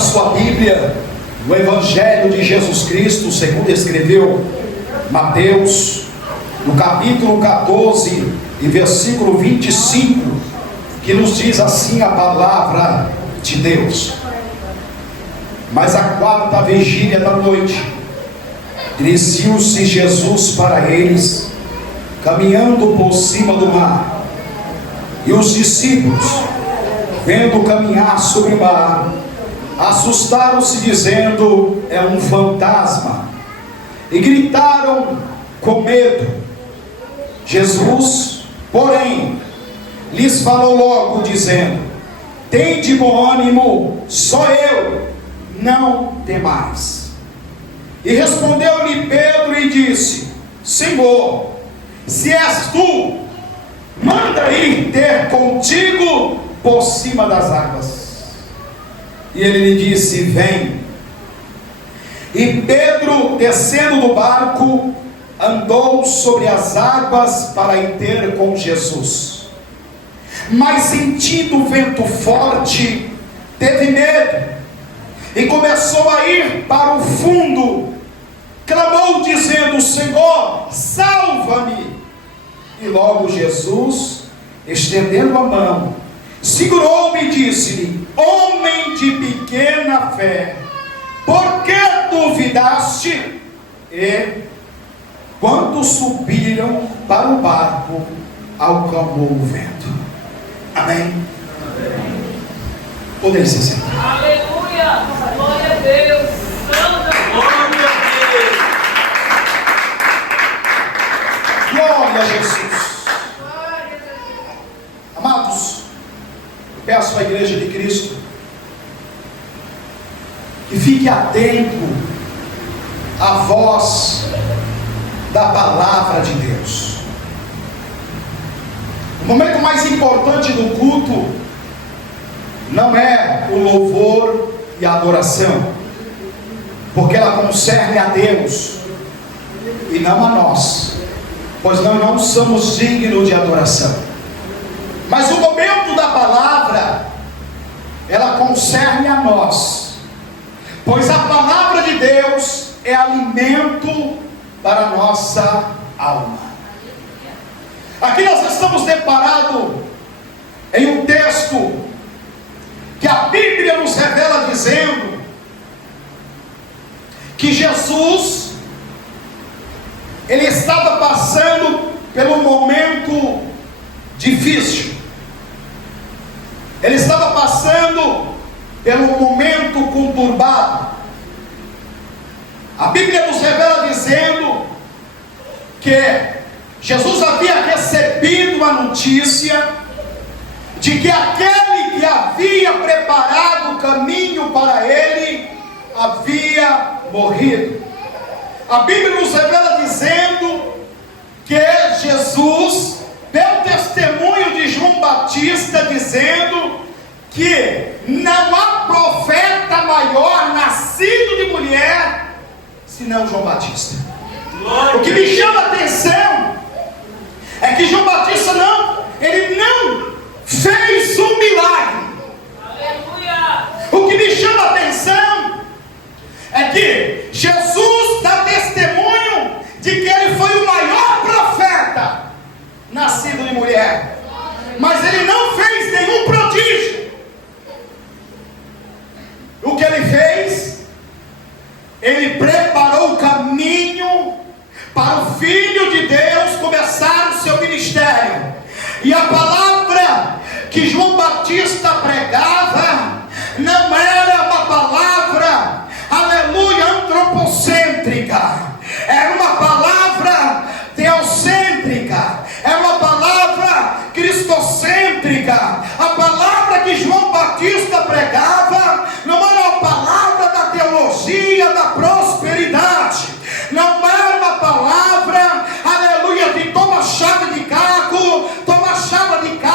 sua Bíblia, no Evangelho de Jesus Cristo, segundo escreveu Mateus, no capítulo 14 e versículo 25, que nos diz assim a palavra de Deus: mas a quarta vigília da noite, dirigiu-se Jesus para eles, caminhando por cima do mar. E os discípulos, vendo caminhar sobre o mar, assustaram-se, dizendo: é um fantasma, e gritaram com medo. Jesus, porém, lhes falou logo, dizendo: tende bom ânimo, sou eu, não temais. E respondeu-lhe Pedro e disse: Senhor, se és tu, manda ir ter contigo por cima das águas. E ele lhe disse: vem. E Pedro, descendo do barco, andou sobre as águas para ir ter com Jesus. Mas sentindo o vento forte, teve medo, e começou a ir para o fundo. Clamou dizendo: Senhor, salva-me. E logo Jesus, estendendo a mão, segurou-me e disse-lhe: homem de pequena fé, por que duvidaste? E quando subiram para o barco, acalmou o vento. Amém? Amém. Podem se sentar. Aleluia! Glória a Deus! Santa glória a Deus! Glória a Jesus! Amados, eu peço à Igreja de Cristo que fique atento à voz da palavra de Deus. O momento mais importante do culto não é o louvor e a adoração, porque ela concerne a Deus e não a nós, pois nós não somos dignos de adoração. Mas o momento da palavra, ela concerne a nós, pois a palavra de Deus é alimento para a nossa alma. Aqui nós estamos deparados em um texto que a Bíblia nos revela, dizendo que Jesus, ele estava passando pelo momento difícil, ele estava passando pelo momento conturbado. A Bíblia nos revela dizendo que Jesus havia recebido a notícia de que aquele que havia preparado o caminho para ele havia morrido. A Bíblia nos revela dizendo que Jesus deu testemunho de João Batista, dizendo que não há profeta maior nascido de mulher senão João Batista. O que me chama a atenção é que João Batista ele não fez um milagre. Aleluia! O que me chama a atenção é que Jesus dá testemunho de que ele foi o maior profeta nascido de mulher, mas ele não fez nenhum prodígio. O que ele fez? Ele preparou o caminho para o Filho de Deus começar o seu ministério. E a palavra que João Batista pregava não era uma palavra, aleluia, antropocêntrica, era uma palavra teocêntrica, era uma palavra cristocêntrica. A palavra que João Batista pregava não era uma palavra da teologia da prosperidade, não era uma palavra, aleluia, de toma chave de carro, toma chave de carro.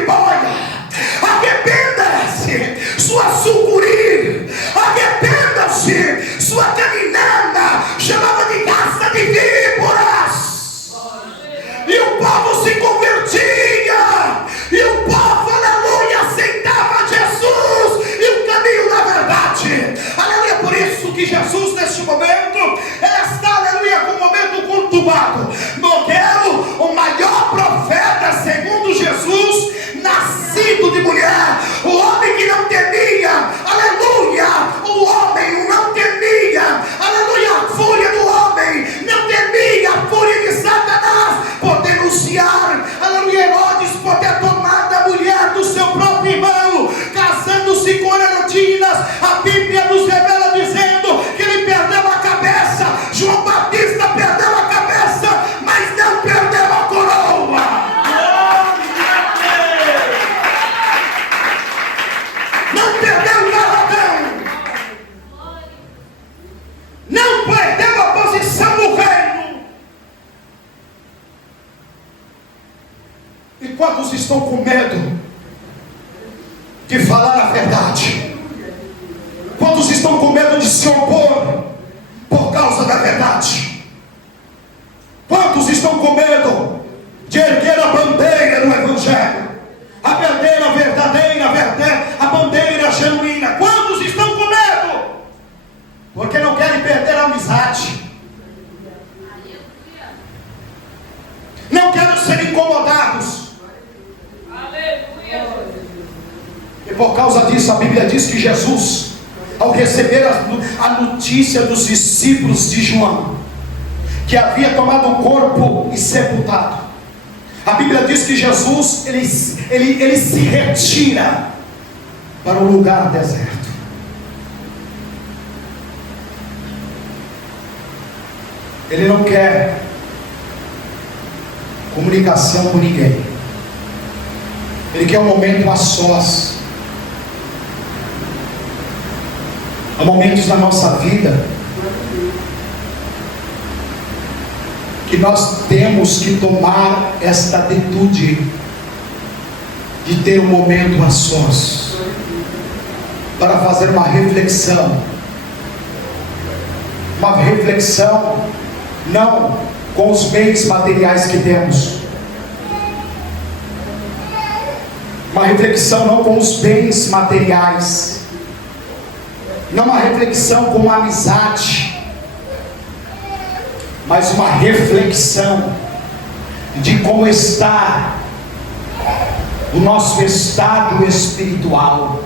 jiboia, arrependa-se sua sucuri, arrependa-se sua caninana, chamava de caça de víboras. E o povo se convertia, e o povo, aleluia, aceitava Jesus e o caminho da verdade. Aleluia, por isso que Jesus neste momento, ele está, aleluia, com um momento conturbado. Nogueiro, o maior profeta segundo Jesus, nascido de mulher, o homem que não temia, aleluia, o homem não temia, aleluia, a fúria do homem, não temia a fúria de Satanás, por denunciar, aleluia, Herodes, por ter tomado a mulher do seu próprio irmão, casando-se com Herodias. A Bíblia nos revela dizendo que ele perdeu a cabeça. João Batista perdeu a cabeça, mas não perdeu a coroa. Não perdeu o galardão, não perdeu a posição no reino. E quantos estão com medo de falar a verdade? Quantos estão com medo de se opor por causa da verdade? Quantos estão com medo de erguer a bandeira do Evangelho? A bandeira verdadeira, a bandeira genuína. Quantos estão com medo? Porque não querem perder a amizade, não querem ser incomodados. Aleluia. E por causa disso a Bíblia diz que Jesus, ao receber a notícia dos discípulos de João, que havia tomado o corpo e sepultado, a Bíblia diz que Jesus, ele se retira para um lugar deserto. Ele não quer comunicação com ninguém. Ele quer um momento a sós. Há momentos na nossa vida que nós temos que tomar esta atitude de ter um momento a sós para fazer uma reflexão não com os bens materiais que temos, uma reflexão não com os bens materiais, não uma reflexão com a amizade, mas uma reflexão de como está o nosso estado espiritual,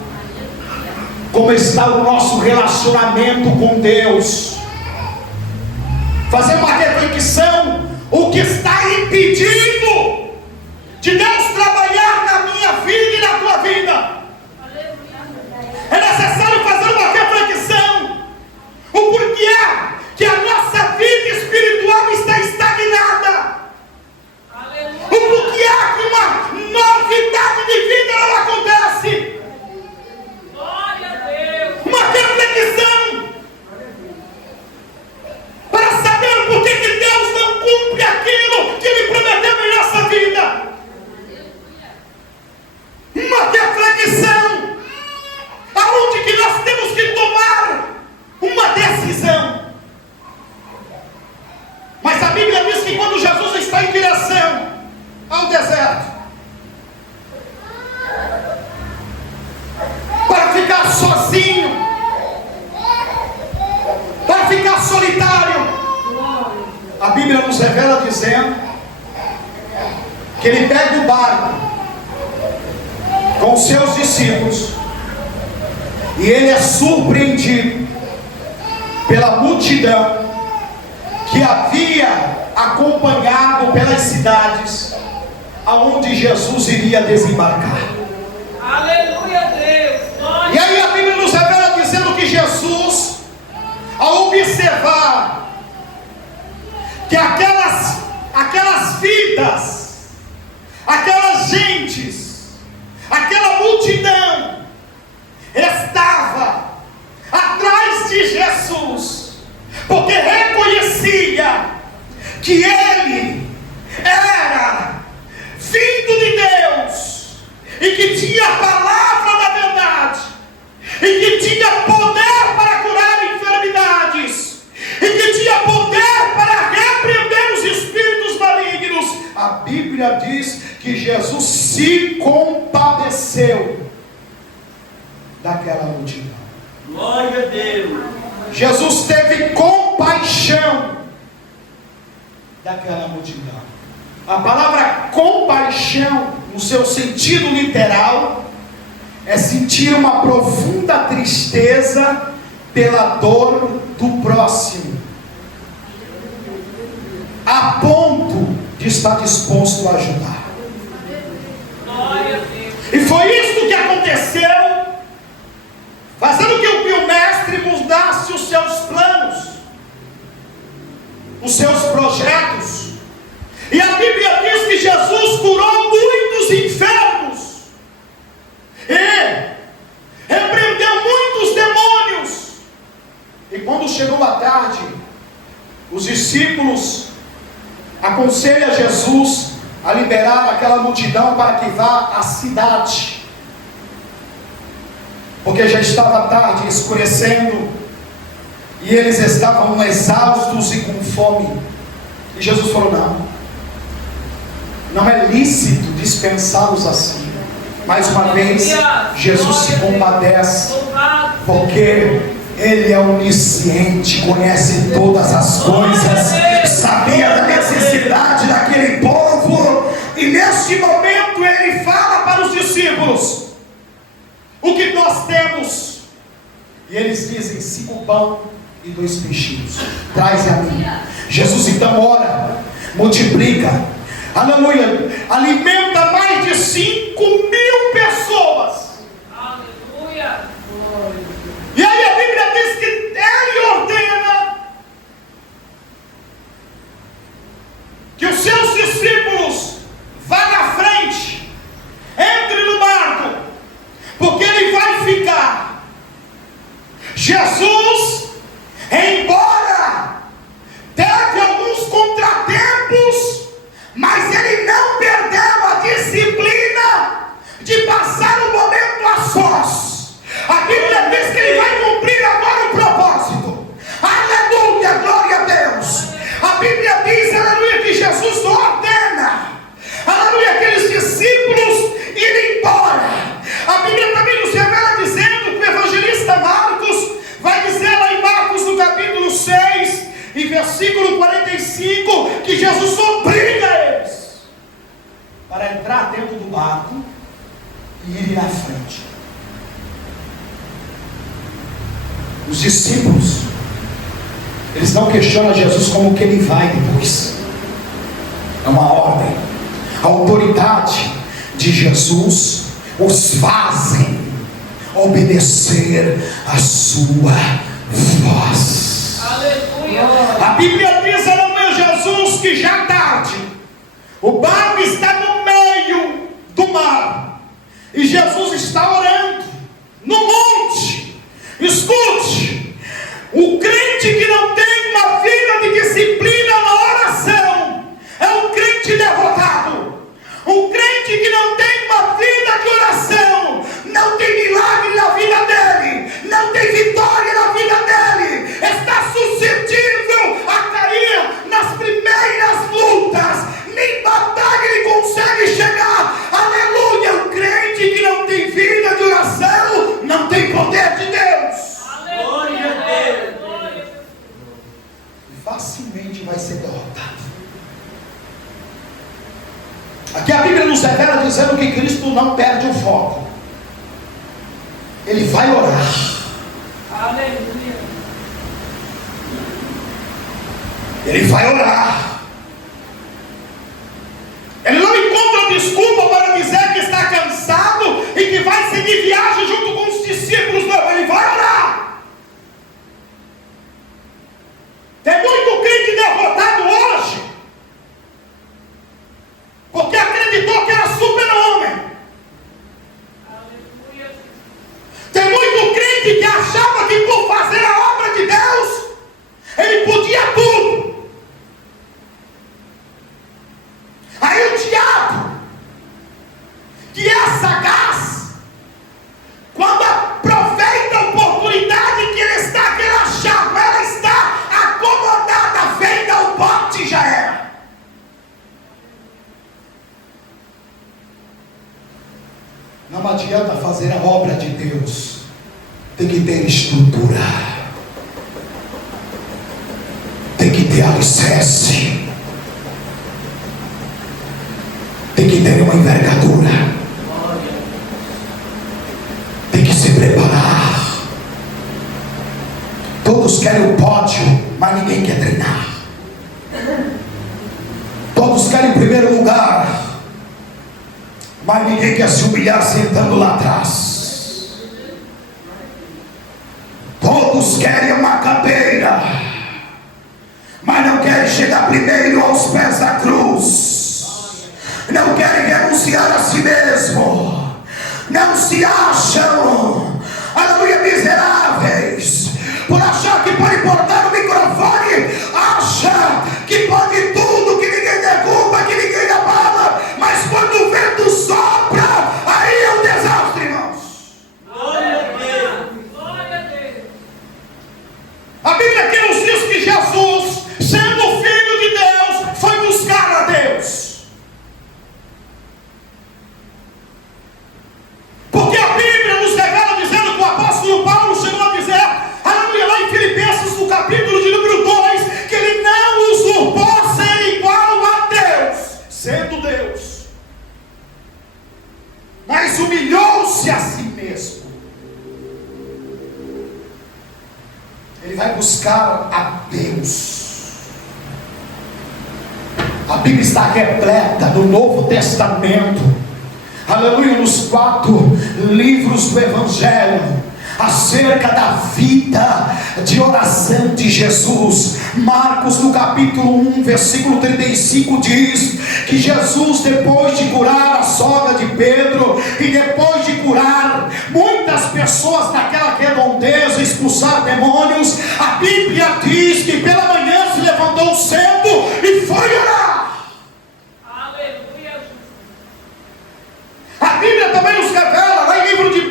como está o nosso relacionamento com Deus. Fazer uma reflexão, o que está impedindo de Deus trabalhar na minha vida e na tua vida. É necessário fazer uma reflexão, o porquê que a nossa vida espiritual está estagnada, o porquê que uma novidade de vida não acontece. Glória a Deus. Uma reflexão para saber por que Deus não cumpre aquilo que Ele prometeu em nossa vida. Uma reflexão aonde que nós temos que tomar uma decisão. Mas a Bíblia diz que quando Jesus está em direção ao deserto, para ficar sozinho, para ficar solitário, a Bíblia nos revela dizendo que ele pega o barco com os seus discípulos e ele é surpreendido pela multidão que havia acompanhado pelas cidades aonde Jesus iria desembarcar. Aleluia, Deus. Glória. E aí a Bíblia nos revela dizendo que Jesus, ao observar que aquelas vidas, aquelas gentes, aquela multidão estava atrás de Jesus, porque reconhecia que ele era vindo de Deus e que tinha a palavra da verdade, e que tinha poder para curar enfermidades, e que tinha poder para repreender os espíritos malignos. A Bíblia diz que Jesus se compadeceu daquela multidão. Glória a Deus. Jesus teve compaixão daquela multidão. A palavra compaixão, no seu sentido literal, é sentir uma profunda tristeza pela dor do próximo, a ponto de estar disposto a ajudar. E foi isso que aconteceu, fazendo que o mestre mudasse os seus planos, os seus projetos. E a Bíblia diz que Jesus curou muitos enfermos e repreendeu muitos demônios. E quando chegou a tarde, os discípulos aconselham Jesus a liberar aquela multidão para que vá à cidade, porque já estava tarde, escurecendo, e eles estavam exaustos e com fome. E Jesus falou: não é lícito dispensá-los assim. Mais uma vez, Jesus se compadece, porque Ele é onisciente, conhece todas as coisas, sabia da necessidade daquele povo, e neste momento Ele fala para os discípulos: o que nós temos? E eles dizem: 5 pão e 2 peixinhos, traz a mim. Jesus então ora, multiplica, aleluia, alimenta mais de 5.000 pessoas. Aleluia. E aí a Bíblia diz que Ele ordena que os seus discípulos vá na frente, entre no barco, porque Ele vai ficar. Jesus, embora teve alguns contratempos, mas Ele não perdeu a disciplina de passar um momento a sós. A Bíblia diz que Ele vai cumprir agora o propósito. Aleluia, glória a Deus. A Bíblia diz, aleluia, que Jesus ordena, aleluia, aqueles discípulos irem embora. A Bíblia também nos revela dizendo que o evangelista Marcos vai dizer lá em Marcos no capítulo 6 e versículo 45, que Jesus obriga eles para entrar dentro do barco e ir na frente. Os discípulos, eles não questionam Jesus como que Ele vai depois. É uma ordem. A autoridade de Jesus os fazem obedecer a sua voz. Aleluia. A Bíblia diz, aleluia, Jesus, que já tarde, o barco está no meio do mar, e Jesus está orando no monte. Escute, o crente que não tem uma vida de disciplina na oração é um crente derrotado. Um crente que não tem uma vida de oração não tem milagre na vida dele, não tem vitória na vida dele, está suscetível a cair nas primeiras lutas, nem batalha ele consegue chegar. Aleluia. O crente que não tem vida de oração não tem poder de Deus. Glória a Deus. E facilmente vai ser derrotado. Aqui a Bíblia nos revela dizendo que Cristo não perde o foco. Ele vai orar. Aleluia. Ele vai orar. Ele não encontra desculpa para dizer que está cansado e que vai seguir viagem junto com os discípulos. Não, ele vai orar. Tem muito crente derrotado hoje, porque acreditou que era super-homem. Aleluia. Tem muito crente que achava que por fazer a obra de Deus, ele podia tudo. Aí o diabo, que é Não adianta fazer a obra de Deus, tem que ter estrutura, tem que ter alicerce, tem que ter uma envergadura, tem que se preparar. Todos querem o pódio, mas ninguém quer treinar. Todos querem o primeiro lugar, mas ninguém quer se humilhar sentando lá atrás. Todos querem uma cadeira, mas não querem chegar primeiro aos pés da cruz. Não querem renunciar a si mesmo. Não se acham, aleluia, miseráveis, por achar que pode portar o microfone. Acha que pode tudo, que ninguém derruba, que ninguém abala. Mas quando o vento sopra, aí é um desastre, irmãos. Glória a Deus. Glória a Deus. A Bíblia aqui nos diz que Jesus, sendo filho de Deus, foi buscar a Deus. Porque a Bíblia nos revela dizendo que o apóstolo Paulo chegou a dizer, aleluia, lá em Filipenses, no capítulo de número 2, que ele não usurpou ser igual a Deus, sendo Deus, mas humilhou-se a si mesmo. Ele vai buscar a Deus. A Bíblia está repleta no Novo Testamento, aleluia, nos 4 livros do Evangelho, acerca da vida de oração de Jesus. Marcos, no capítulo 1, versículo 35, diz que Jesus, depois de curar a sogra de Pedro, e depois de curar muitas pessoas daquela redondeza, expulsar demônios, a Bíblia diz que pela manhã se levantou cedo e foi orar. Aleluia. A Bíblia também nos revela, lá em livro de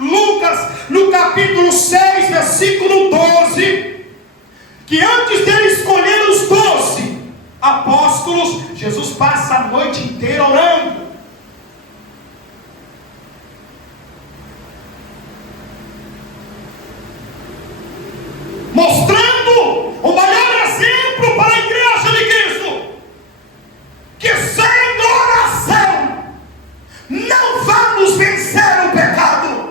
Lucas, no capítulo 6, versículo 12, que antes dele escolher os 12 apóstolos, Jesus passa a noite inteira orando. Mostrando o maior exemplo para a igreja de Cristo, que sem oração não vamos vencer o pecado.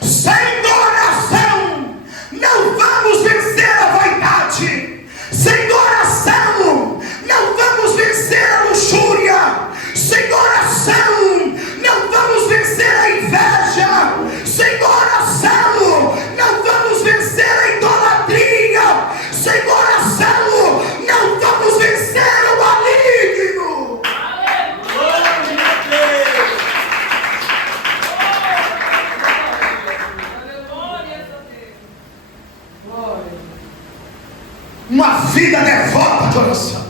Sem oração não vamos vencer a vaidade. Sem oração não vamos vencer a luxúria. Sem oração não vamos vencer a inveja. Sem oração não vamos vencer a idolatria. Sem oração não vamos vencer o maligno. Glória a Deus. Uma vida devota de oração.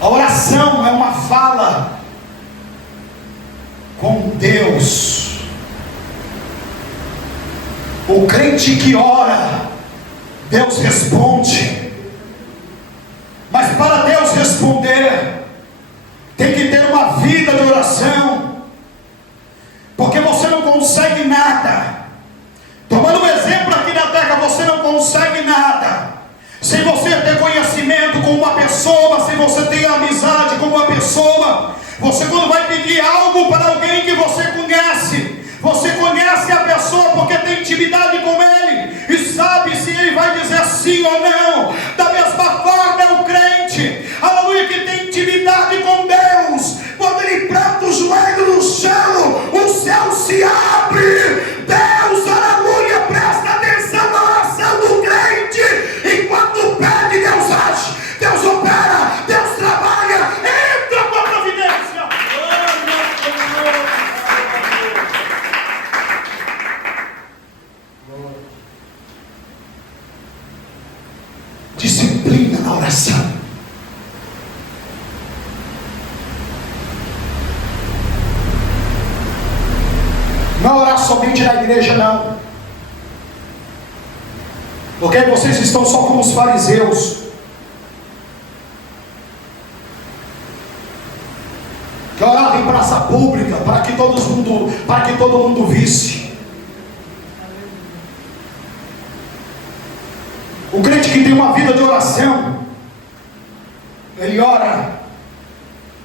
A oração é uma fala com Deus. O crente que ora, Deus responde. Mas para Deus responder, tem que ter uma vida de oração. Porque você não consegue nada. Tomando um exemplo aqui na terra, você não consegue nada sem você ter conhecimento com uma pessoa, sem você ter amizade com uma pessoa. Você, quando vai pedir algo para alguém que você conhece a pessoa porque tem intimidade com ele e sabe se ele vai dizer sim ou não. Da mesma forma é o crente, aleluia, que tem intimidade com Deus. Quando ele planta o joelho no chão, o céu se abre. Deus, aleluia, presta atenção na oração do crente. Enquanto pede, Deus age, Deus opera, Deus trabalha, entra com a providência. Disciplina na oração. Não orar somente na igreja, não. Porque vocês estão só como os fariseus. que orava em praça pública, para que todo mundo visse. O crente que tem uma vida de oração, ele ora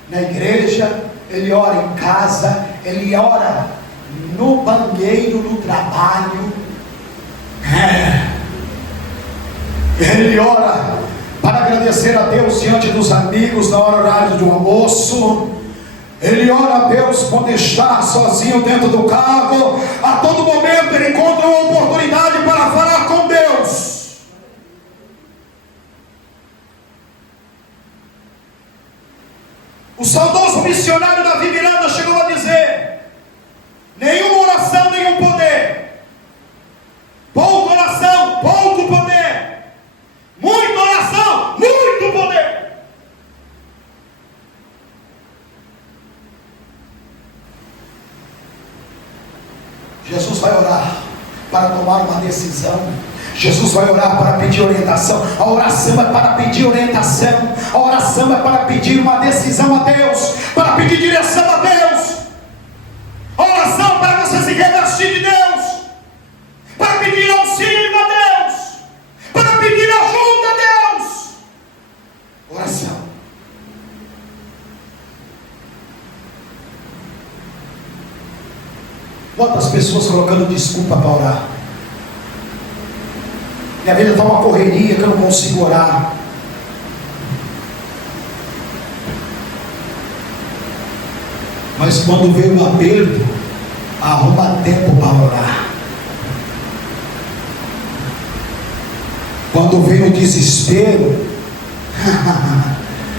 na igreja, ele ora em casa, ele ora no banheiro, no trabalho, ele ora para agradecer a Deus diante dos amigos na hora horário do almoço. Ele ora a Deus quando está sozinho dentro do carro. A todo momento ele encontra uma oportunidade para falar com Deus. O saudoso missionário Davi Miranda chegou a dizer: nenhuma oração, nenhum poder. Pouca oração, pouco poder. Muita oração, muito poder. Jesus vai orar para tomar uma decisão. Jesus vai orar para pedir orientação. A oração é para pedir orientação. A oração é para pedir uma decisão a Deus, para pedir direção a Deus. A oração é para você se revestir de Deus, para pedir auxílio a Deus, para pedir ajuda a Deus. Oração. Quantas pessoas colocando desculpa para orar? Minha vida está uma correria que eu não consigo orar. Mas quando veio o aperto, arruma tempo para orar. Quando veio o desespero,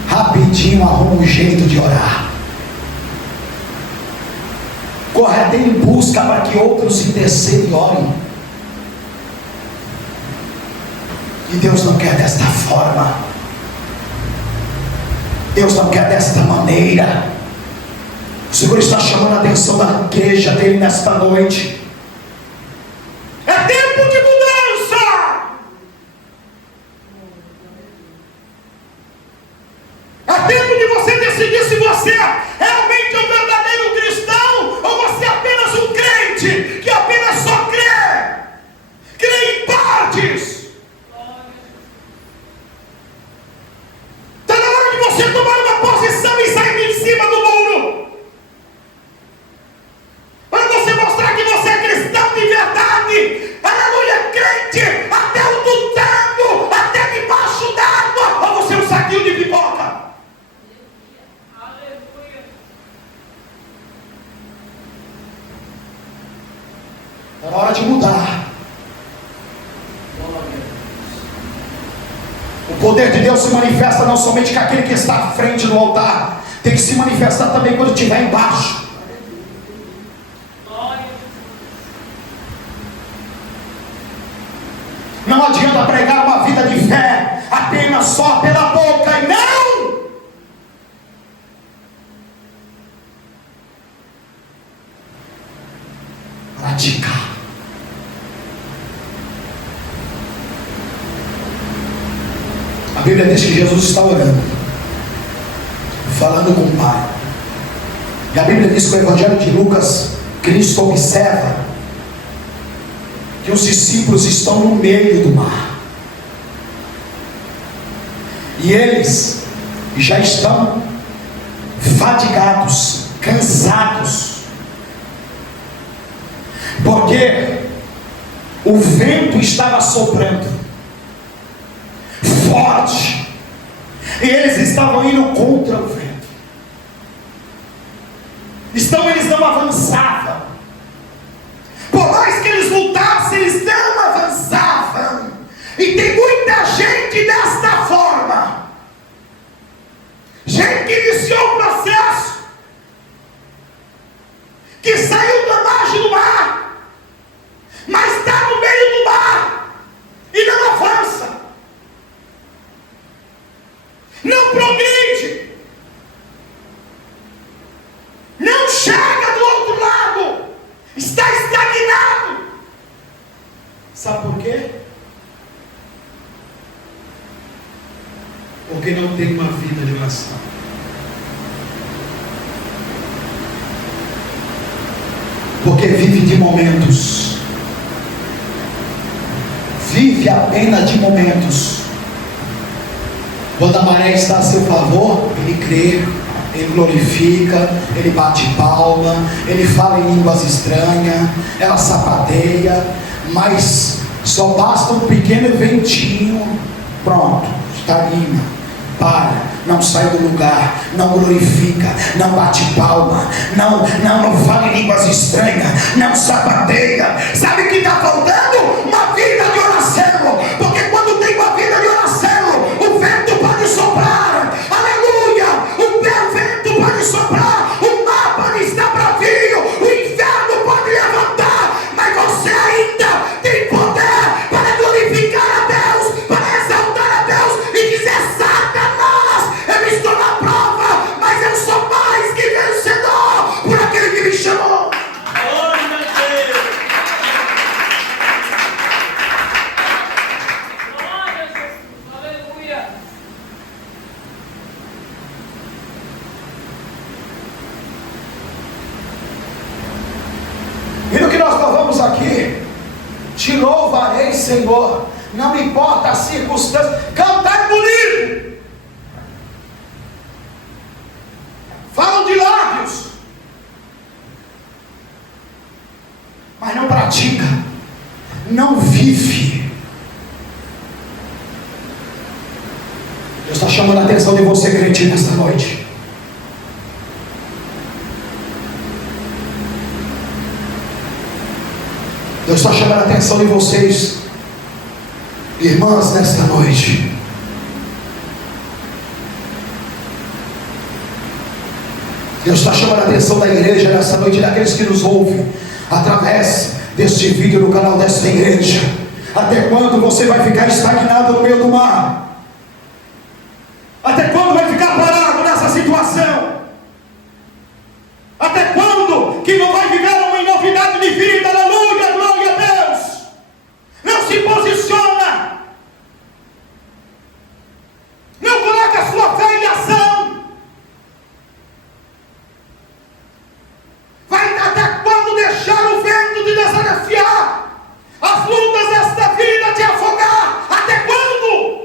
rapidinho arruma um jeito de orar. Corre até em busca para que outros intercedam e orem. E Deus não quer desta forma. Deus não quer desta maneira. O Senhor está chamando a atenção da igreja dele nesta noite. É tempo de mudança. É tempo de você decidir se você realmente é um verdadeiro cristão ou você é apenas um crente que apenas só crê em partes. Está na hora de você tomar uma posição e sair de cima do muro, para você mostrar que você é cristão de verdade. Aleluia, crente até o tutano, até debaixo d'água, ou você é um saquinho de pipoca. É hora de mudar. O poder de Deus se manifesta não somente com aquele que está à frente do altar, tem que se manifestar também quando estiver embaixo. Não adianta pregar uma vida de fé apenas só pela boca, e não! Praticar. A Bíblia diz que Jesus está orando, falando com o Pai. E a Bíblia diz que o Evangelho de Lucas, Cristo observa que os discípulos estão no meio do mar. E eles já estão fadigados, cansados. Porque o vento estava soprando forte, e eles estavam indo contra o vento. Então eles não avançavam. Por mais que eles lutassem, eles não avançavam. E tem muita gente desta forma, gente que iniciou o processo, que saiu da margem do mar, mas está no meio do mar e não avança, não progride, não chega do outro lado, está estagnado. Sabe por quê? Porque não tem uma vida de oração. porque vive de momentos, vive apenas de momentos. Quando a maré está a seu favor, ele crê, ele glorifica, ele bate palma, ele fala em línguas estranhas, ela sapateia, mas só basta um pequeno ventinho, pronto, estagna, para, não sai do lugar, não glorifica, não bate palma, não fala em línguas estranhas, não sapateia. Sabe o que está faltando? Uma vida de oração, porque quando tem uma vida de oração, o vento pode soprar, aleluia, o vento pode soprar, o mar pode estar bravio, o inferno pode levantar, mas você ainda tem poder para glorificar a Deus, para exaltar a Deus e dizer: Satanás, eu estou na prova, mas eu sou mais que vencedor por aquele que me chamou. Glória a Deus. Glória a Jesus. Aleluia. E no que nós falamos aqui, te louvarei, Senhor, não me importa as circunstâncias, cantar bonito, falam de lábios, mas não pratica, não vive. Deus está chamando a atenção de você, crente, nesta noite. Deus está chamando a atenção de vocês, irmãs, nesta noite. Deus está chamando a atenção da igreja nesta noite, daqueles que nos ouvem através deste vídeo no canal desta igreja. Até quando você vai ficar estagnado no meio do mar? Até quando vai ficar parado nessa situação? Até quando que não vai viver uma novidade de vida? Aleluia, glória a Deus. Não se posiciona, não coloca a sua fé em ação. Vai até quando deixar o vento te desafiar, as lutas desta vida te afogar? Até quando?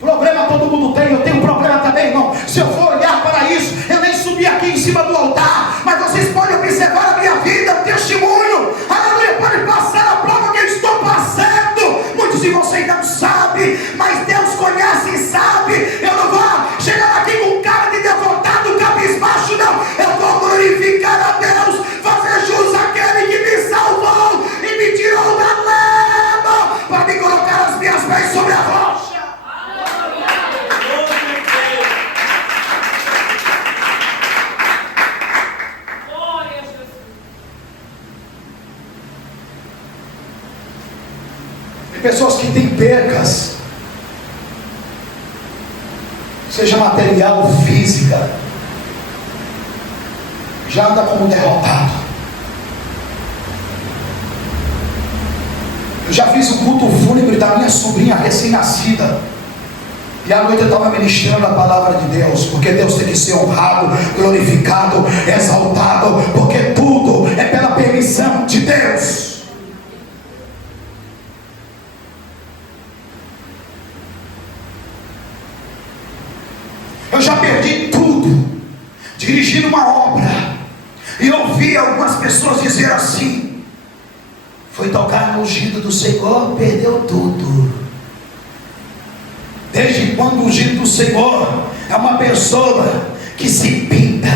Problema todo mundo tem, eu tenho problema também, irmão. Se eu for olhar para isso, eu nem subi aqui em cima do altar, mas vocês podem observar a minha vida, o testemunho, aleluia, pode passar a prova que eu estou passando. Muitos de vocês não sabem, mas Deus conhece e sabe. Eu não vou chegar aqui com cara de derrotado, cabisbaixo, não. Eu vou glorificar a Deus, fazer jus àquele que me salvou e me tirou da lama, para me colocar as minhas pés sobre a rocha. Glória a Jesus. Tem pessoas que têm percas, seja material ou física, já anda como derrotado. Eu já fiz o culto fúnebre da minha sobrinha recém-nascida, e à noite eu estava ministrando a palavra de Deus, porque Deus tem que ser honrado, glorificado, exaltado, porque tudo é pela permissão de Deus. Eu já perdi tudo dirigindo uma obra, e ouvi algumas pessoas dizer assim: foi tocar no ungido do Senhor, perdeu tudo. Desde quando o ungido do Senhor é uma pessoa que se pinta,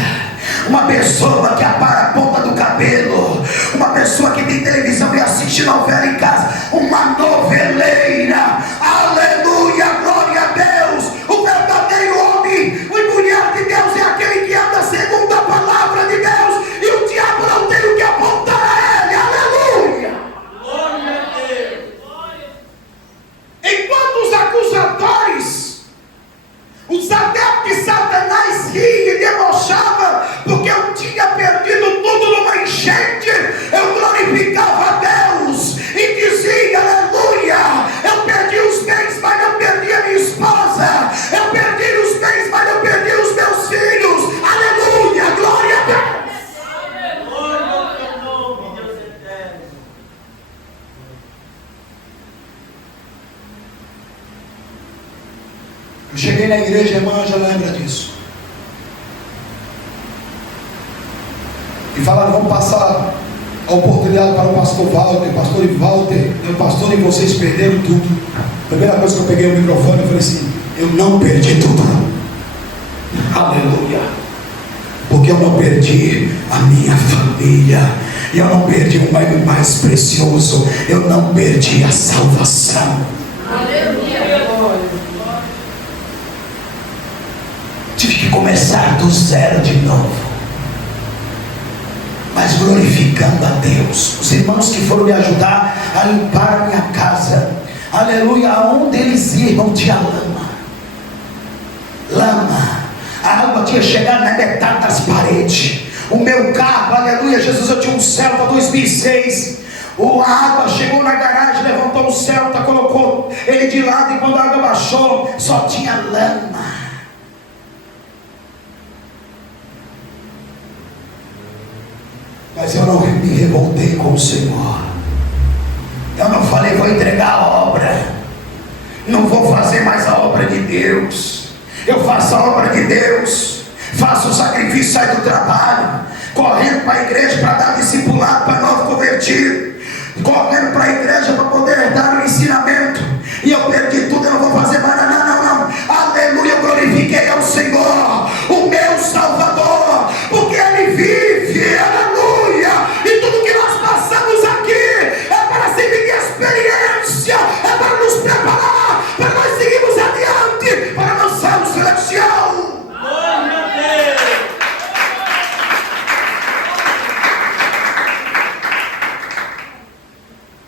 uma pessoa que apara a ponta do cabelo, uma pessoa que tem televisão e assiste novela em casa, uma noveleira, aleluia, glória a Deus. O verdadeiro homem e mulher de Deus é aquele que anda segundo a palavra de Deus, e o diabo não tem o que apontar a ele, aleluia. Glória a Deus. Enquanto os acusadores, os adeptos de Satanás riam e debochavam, porque eu tinha perdido tudo numa enchente, eu glorificava a Deus e dizia, aleluia, eu perdi os Eu cheguei na igreja, a irmã já lembra disso. E falaram, vamos passar a oportunidade para o pastor Walter, pastor Walter, meu pastor, e vocês perderam tudo. A primeira coisa que eu peguei o microfone, eu falei assim, eu não perdi tudo. Aleluia. Porque eu não perdi a minha família, eu não perdi o mais precioso, eu não perdi a salvação. Aleluia. Tive que começar do zero de novo, mas glorificando a Deus. Os irmãos que foram me ajudar a limpar a minha casa, aleluia, aonde eles iam tinha lama, a água tinha chegado na metade das paredes. O meu carro, aleluia, Jesus, eu tinha um Celta 2006, a água chegou na garagem, levantou o Celta, colocou ele de lado, e quando a água baixou, só tinha lama. Mas eu não me revoltei com o Senhor. Eu não falei, vou entregar a obra, não vou fazer mais a obra de Deus. Eu faço a obra de Deus, faço o sacrifício, saio do trabalho, correndo para a igreja para dar discipulado para novo convertido, correndo para a igreja para poder dar o ensinamento, e eu perdi tudo, eu não vou fazer mais nada, não. Aleluia, eu glorifiquei ao Senhor, o meu Salvador, porque Ele vive, aleluia, e tudo que nós passamos aqui é para seguir de experiência, é para nos preparar, para nós seguirmos adiante, para nós sermos celestial. Glória a Deus.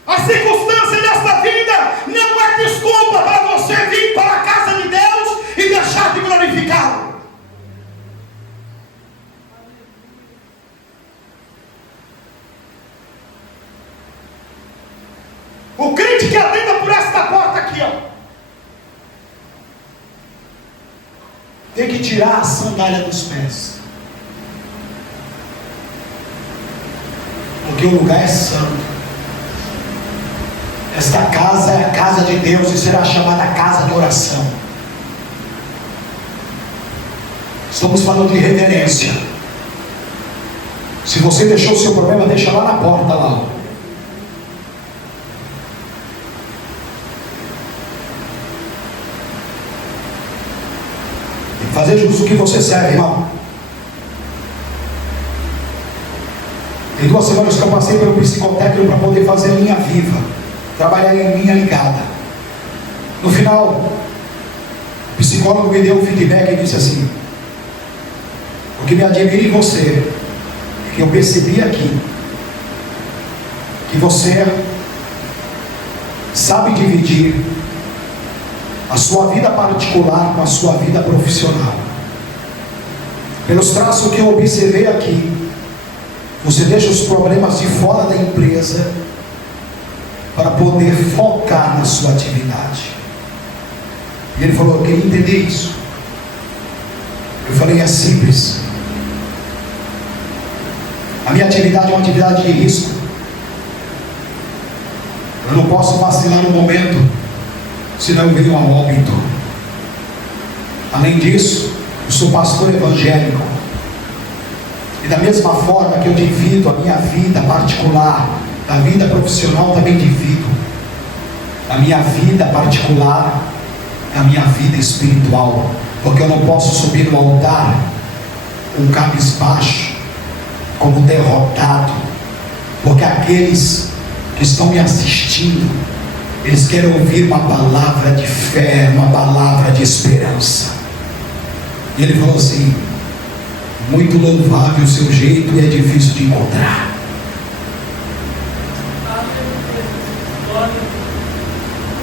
A circunstância desta vida não é desculpa para você vir para a casa de Deus e deixar de glorificá-lo. O crente que atenda por esta porta aqui, ó, tem que tirar a sandália dos pés, porque o lugar é santo. Esta casa é a casa de Deus e será chamada casa de oração. Estamos falando de reverência. Se você deixou o seu problema, deixa lá na porta lá. Tem que fazer justo o que você serve, irmão. Tem 2 semanas que eu passei pelo psicotécnico para poder fazer linha viva, trabalhar em linha ligada. No final, o psicólogo me deu um feedback e disse assim: o que me admira em você é que eu percebi aqui que você sabe dividir a sua vida particular com a sua vida profissional. Pelos traços que eu observei aqui, você deixa os problemas de fora da empresa para poder focar na sua atividade. E ele falou: eu queria entender isso. Eu falei: é simples. A minha atividade é uma atividade de risco. Eu não posso vacilar no momento, senão eu venho a óbito. Além disso, eu sou pastor evangélico. E da mesma forma que eu divido a minha vida particular da vida profissional, também divido a minha vida particular da minha vida espiritual, porque eu não posso subir no altar com cabisbaixo, como derrotado, porque aqueles que estão me assistindo, eles querem ouvir uma palavra de fé, uma palavra de esperança. E ele falou assim: muito louvável o seu jeito e é difícil de encontrar.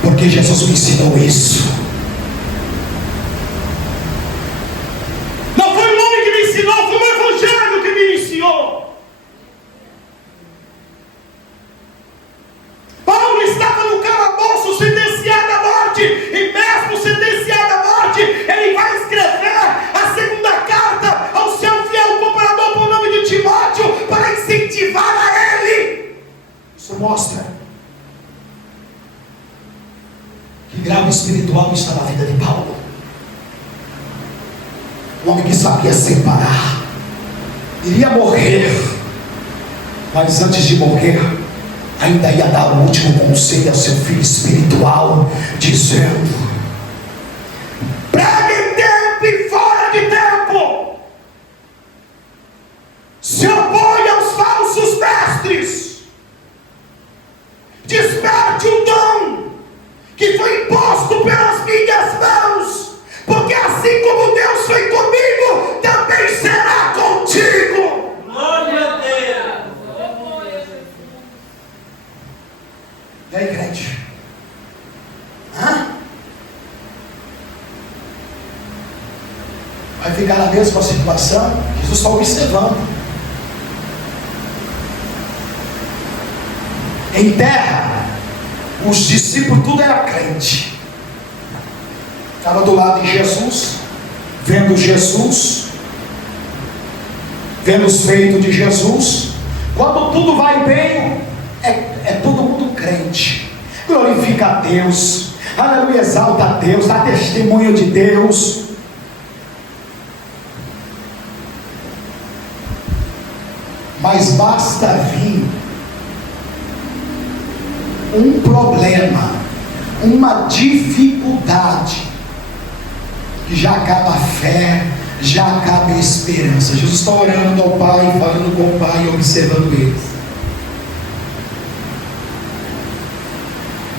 Porque Jesus me ensinou isso. Não foi o homem que me ensinou, foi o Evangelho que me iniciou. Paulo estava no calabouço, sentenciado à morte, e mesmo sentenciado à morte, ele vai escrever a segunda carta ao seu fiel cooperador por nome de Timóteo, para incentivar a ele. Isso mostra que grau espiritual está na vida de Paulo. um homem que sabia separar, iria morrer, mas antes de morrer, ainda ia dar o último conselho ao seu filho espiritual, dizendo: pregue em tempo e fora de tempo, se opõe aos falsos mestres, desperte o dom que foi imposto pelas minhas mãos, porque assim como Deus foi comigo, também será contigo. Glória a Deus. E aí, crente? Hã? Vai ficar na mesma situação? Jesus está observando. Em terra, os discípulos tudo era crente. Estava do lado de Jesus, vendo os feitos de Jesus. Quando tudo vai bem, é todo mundo crente. Glorifica a Deus, aleluia, exalta a Deus, dá testemunho de Deus. Mas basta vir um problema, uma dificuldade, que já acaba a fé, já acaba a esperança. Jesus está orando ao Pai, falando com o Pai, observando eles,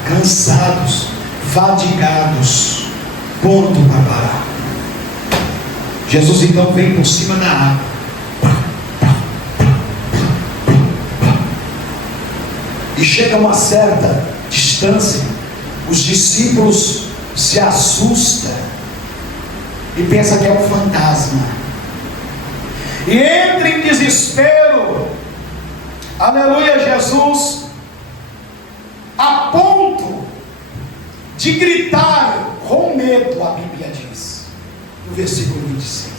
cansados, fadigados, ponto para parar. Jesus então vem por cima da água. E chega a uma certa distância, os discípulos se assustam e pensam que é um fantasma, e entra em desespero, aleluia, Jesus, a ponto de gritar com medo, a Bíblia diz, no versículo 26,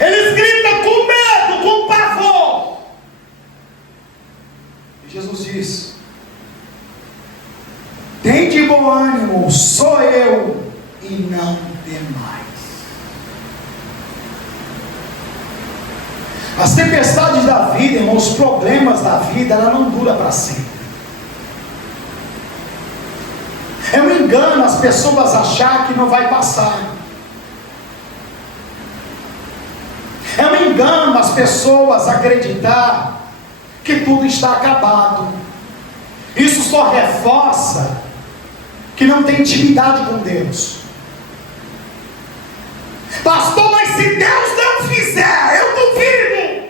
eles gritam com medo, com pavor. Jesus diz: tem de bom ânimo, sou eu, e não temais. As tempestades da vida, irmão, os problemas da vida, ela não dura para sempre. É um engano as pessoas achar que não vai passar. É um engano as pessoas acreditar que tudo está acabado. Isso só reforça que não tem intimidade com Deus. Pastor, mas se Deus não fizer, eu duvido.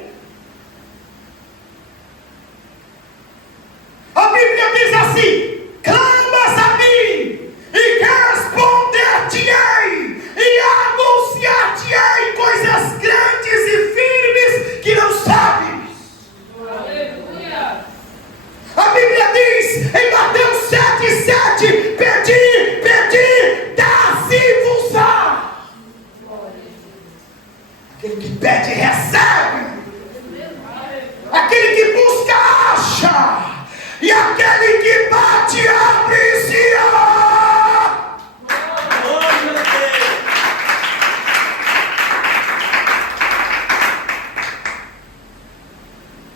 A Bíblia diz assim: clamas a mim e responder-te-ei e anunciar-te-ei coisas grandes e firmes que não sabes. A Bíblia diz em Mateus 7,7: pedi, dá-se-vos-á. Aquele que pede, recebe. Aquele que busca, acha. E aquele que bate, abre-se-á.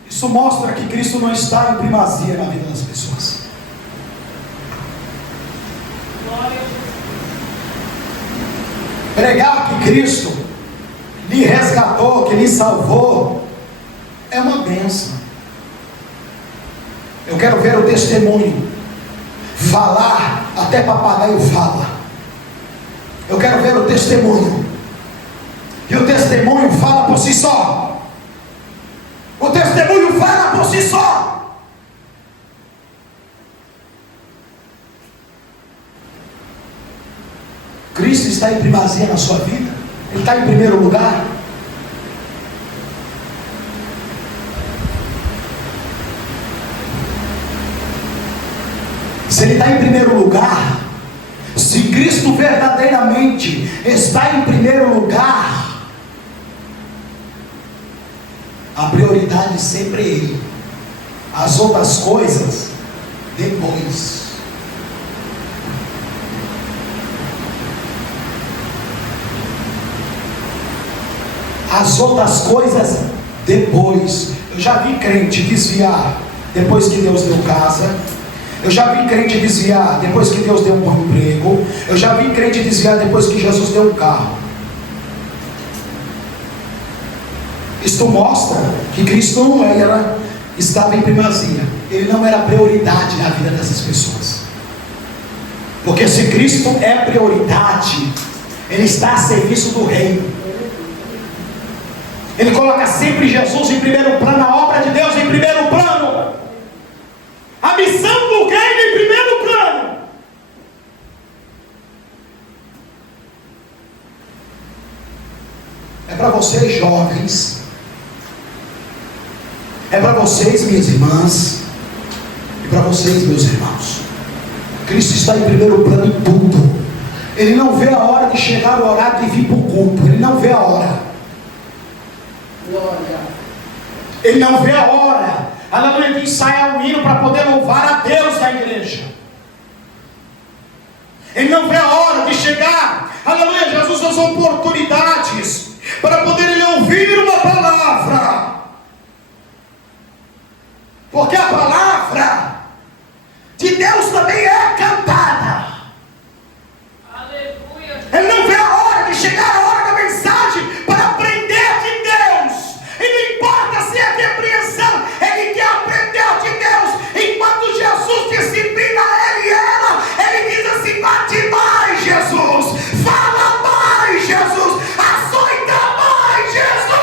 Isso mostra que Cristo não está em primazia na vida das pessoas. Pregar que Cristo lhe resgatou, que lhe salvou, é uma bênção. Eu quero ver o testemunho. Falar, até papagaio fala. Eu quero ver o testemunho. E o testemunho fala por si só. O testemunho fala por si só. Cristo está em primazia na sua vida? Ele está em primeiro lugar? Se Ele está em primeiro lugar, se Cristo verdadeiramente está em primeiro lugar, a prioridade sempre é Ele, as outras coisas depois. As outras coisas depois. Eu já vi crente desviar depois que Deus deu casa. Eu já vi crente desviar depois que Deus deu um bom emprego. Eu já vi crente desviar depois que Jesus deu um carro. Isto mostra que Cristo não estava em primazia. Ele não era prioridade na vida dessas pessoas. Porque se Cristo é prioridade, Ele está a serviço do reino. Ele coloca sempre Jesus em primeiro plano, a obra de Deus em primeiro plano, a missão do reino em primeiro plano. É para vocês jovens, é para vocês minhas irmãs, e para vocês meus irmãos. Cristo está em primeiro plano em tudo. Ele não vê a hora de chegar o horário e vir para o culto. Ele não vê a hora. Ele não vê a hora, aleluia, de ensaiar um hino para poder louvar a Deus da igreja. Ele não vê a hora de chegar, aleluia, Jesus, as oportunidades para poder ele ouvir uma palavra. Porque a palavra de Deus também é cantada. Aleluia. Ele não vê a hora de chegar a hora da mensagem para aprender de Deus. E não importa se é depreensão, ele quer aprender de Deus. Enquanto Jesus disciplina ele e ela, ele diz assim: bate mais, Jesus, fala mais, Jesus, açoita mais, Jesus.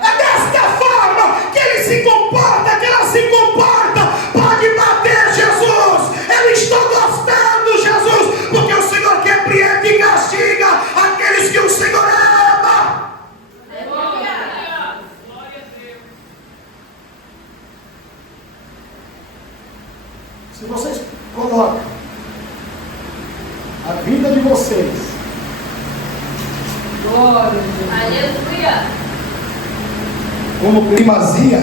É desta forma que ele se comporta, que ela se comporta. Pode bater, Jesus. Eu estou gostando, Jesus, porque o Senhor repreende e castiga aqueles que o Senhor ama. Glória. Glória a Deus. Se vocês colocam a vida de vocês Glória a Deus. Aleluia. como primazia,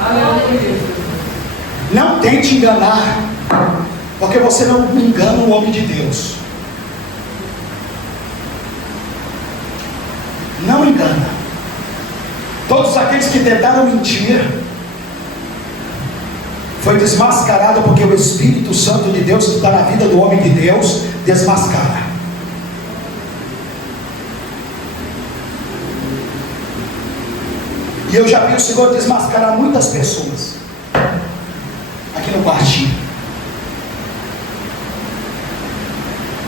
Aleluia. não tente enganar, porque você não engana o homem de Deus. Não engana. Todos aqueles que tentaram mentir foi desmascarado, porque o Espírito Santo de Deus que está na vida do homem de Deus desmascara. E eu já vi o Senhor desmascarar muitas pessoas aqui no quartinho.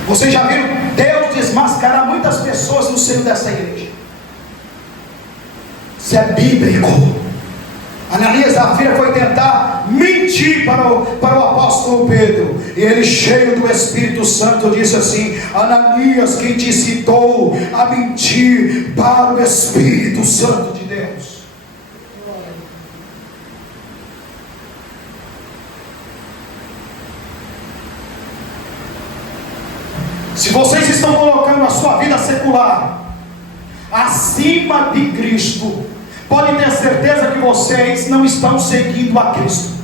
Vocês já viram Deus desmascarar muitas pessoas no seio dessa igreja. Isso é bíblico. Ananias da filha foi tentar mentir para o apóstolo Pedro, e ele, cheio do Espírito Santo, disse assim: Ananias, quem te citou a mentir para o Espírito Santo de Deus? Se vocês estão colocando a sua vida secular acima de Cristo, podem ter certeza que vocês não estão seguindo a Cristo.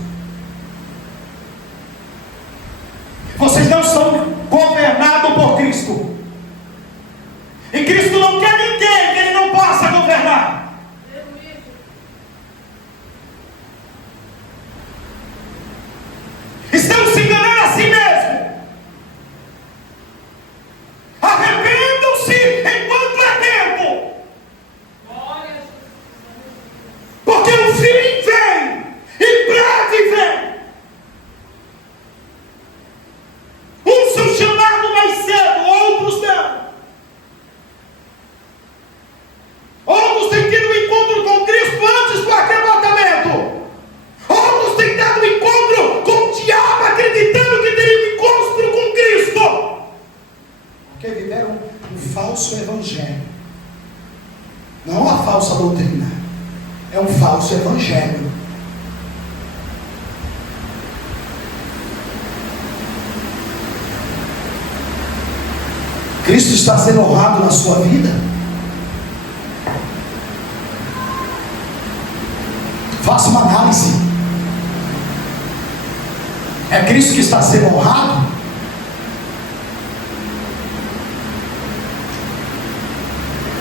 Vocês não são governados por Cristo. E Cristo não quer ninguém que Ele não possa governar. Estão se enganando a si mesmo. Arrependam-se enquanto é tempo, porque o fim vem, e breve vem. Uns são chamados mais cedo, outros não. Outros têm tido um encontro com Cristo antes do arrebatamento. Outros têm dado um encontro com o diabo, acreditando que teriam um encontro com Cristo, porque viveram um falso evangelho. Não uma falsa doutrina, é um falso evangelho. Cristo está sendo honrado na sua vida? Faça uma análise. É Cristo que está sendo honrado?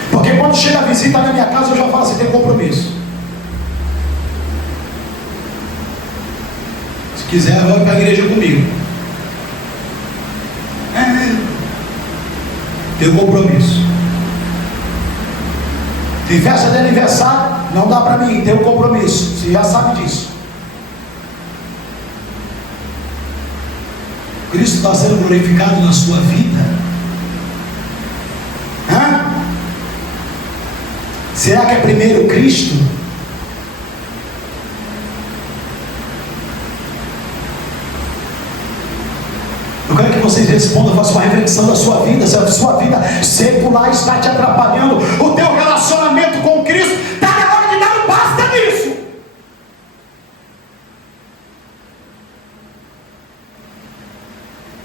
Porque quando chega a visita na minha casa, eu já falo assim: tem compromisso. Se quiser, vai para a igreja comigo. Tem compromisso. Tem festa de aniversário, não dá para mim, tem compromisso. Você já sabe disso. Cristo está sendo glorificado na sua vida? Será que é primeiro Cristo? Eu quero que vocês respondam, façam uma reflexão da sua vida. Se a sua vida secular está te atrapalhando, o teu relacionamento com Cristo, está na hora de dar um basta nisso.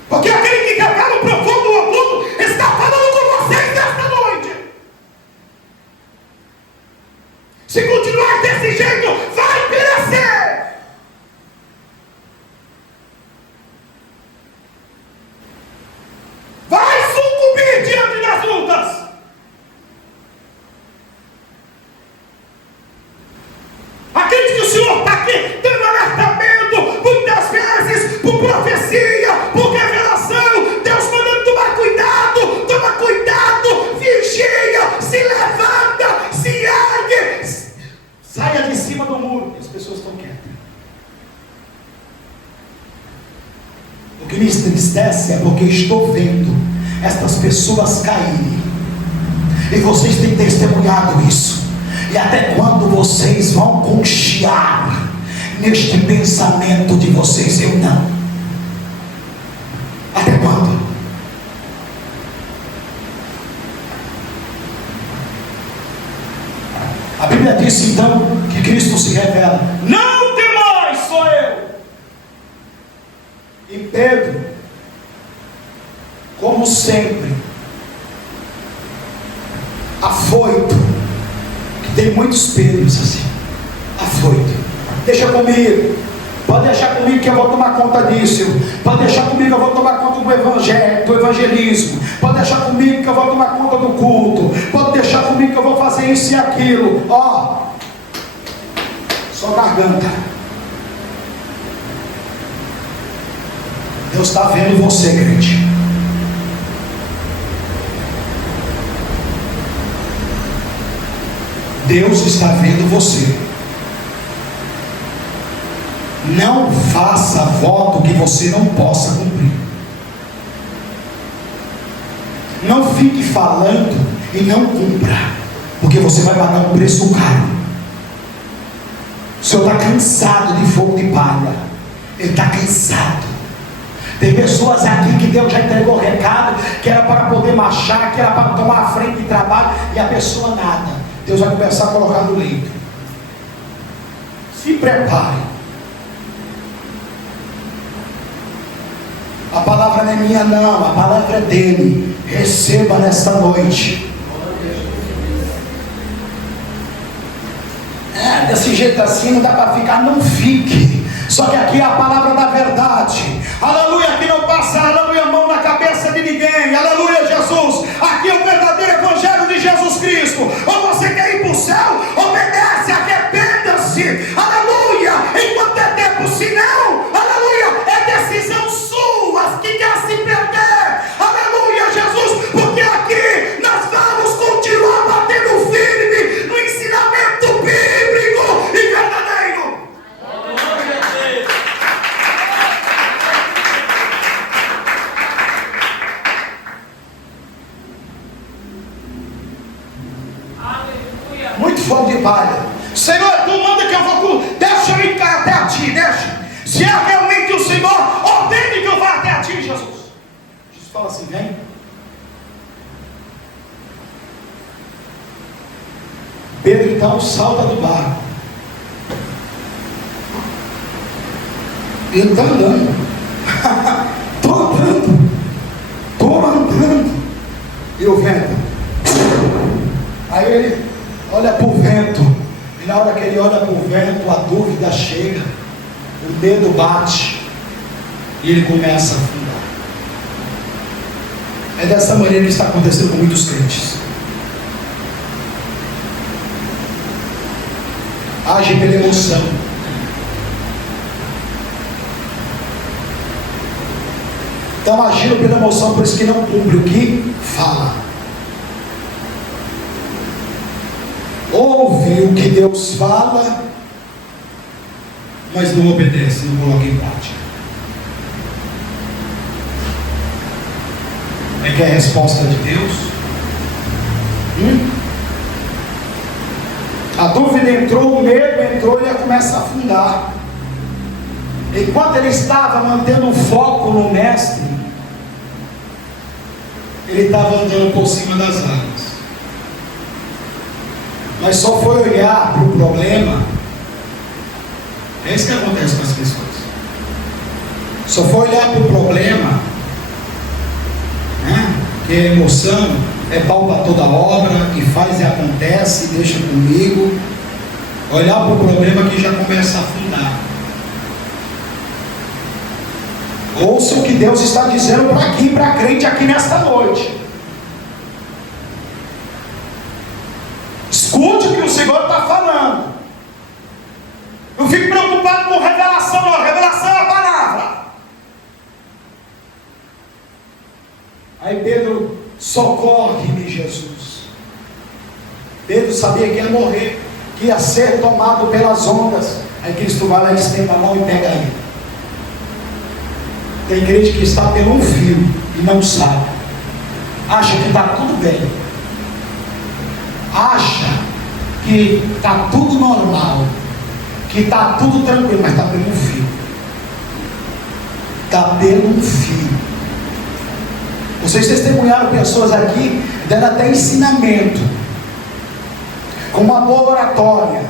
Porque aquele que quebrar no profundo oculto está falando com vocês nesta noite. Se continuar desse jeito, vai perecer. Vai sucumbir diante das lutas. Acredite que o Senhor está aqui dando alertamento, muitas vezes, por profecia, por revelação. Deus mandando tomar cuidado, vigia, se levanta, se ergue, saia de cima do muro. E as pessoas estão quietas. O que me entristece é porque estou vendo estas pessoas caírem, e vocês têm testemunhado isso. E até quando vocês vão confiar neste pensamento de vocês? Eu não. Até quando? A Bíblia diz então que Cristo se revela: não temais, sou eu. E Pedro, como sempre, afoito, que tem muitos Pedros assim, afoito, deixa comigo, pode deixar comigo que eu vou tomar conta disso, pode deixar comigo que eu vou tomar conta do evangelho, do evangelismo, pode deixar comigo que eu vou tomar conta do culto, pode deixar comigo que eu vou fazer isso e aquilo. Só garganta. Deus está vendo você, crente. Deus está vendo você. Não faça voto que você não possa cumprir. Não fique falando e não cumpra, porque você vai pagar um preço caro. O Senhor está cansado de fogo de palha. Ele está cansado. Tem pessoas aqui que Deus já entregou o recado, que era para poder marchar, que era para tomar a frente de trabalho, e a pessoa nada. Deus vai começar a colocar no leito. Se prepare. A palavra não é minha não, a palavra é dele. Receba nesta noite. Desse jeito assim não dá para ficar, não fique. Só que aqui é a palavra da verdade. Aleluia, que não passa, aleluia, mão na cabeça de ninguém. Aleluia, Jesus. Aqui é o verdadeiro evangelho de Jesus Cristo. Ou você quer ir para o céu, obedece, arrependa-se. Aleluia, enquanto é tempo, se não, aleluia, é decisão sua que quer se perder. Aleluia, Jesus, porque aqui nós vamos continuar batendo firme no ensinamento bíblico e verdadeiro. Muito fogo de palha. Senhor, tu manda que eu vou, deixa eu ir até a ti, deixa. Se é realmente o Senhor, ordene que eu vá até a ti, Jesus. Jesus fala assim: vem. Pedro então salta do barco. Ele está andando. Estou andando. E o vento. Aí ele olha para o vento. E na hora que ele olha para o vento, a dúvida chega. O dedo bate. E ele começa a afundar. É dessa maneira que está acontecendo com muitos crentes. Age pela emoção. Estão agindo pela emoção, por isso que não cumpre o que fala. Ouve o que Deus fala, mas não obedece, não coloca em prática. É que é a resposta de Deus? A dúvida entrou, o medo entrou e ele começa a afundar. Enquanto ele estava mantendo o foco no mestre, ele estava andando por cima das águas. Mas só foi olhar para o problema. É isso que acontece com as pessoas. Só foi olhar para o problema, né? Que a emoção é pau para toda obra, e faz e acontece, e deixa comigo. Olhar para o problema que já começa a afundar. Ouça o que Deus está dizendo para aqui, para crente aqui nesta noite. Escute o que o Senhor está falando. Não fique preocupado com revelação, não. Revelação é a palavra. Aí Pedro, socorre-me, Jesus. Pedro sabia que ia morrer, que ia ser tomado pelas ondas. Aí Cristo vai lá, estende a mão e pega ele. Tem crente que está pelo um fio e não sabe. Acha que está tudo bem. Acha que está tudo normal. Que está tudo tranquilo, mas está pelo um fio. Está pelo um fio. Vocês testemunharam pessoas aqui, dando até ensinamento, com uma boa oratória,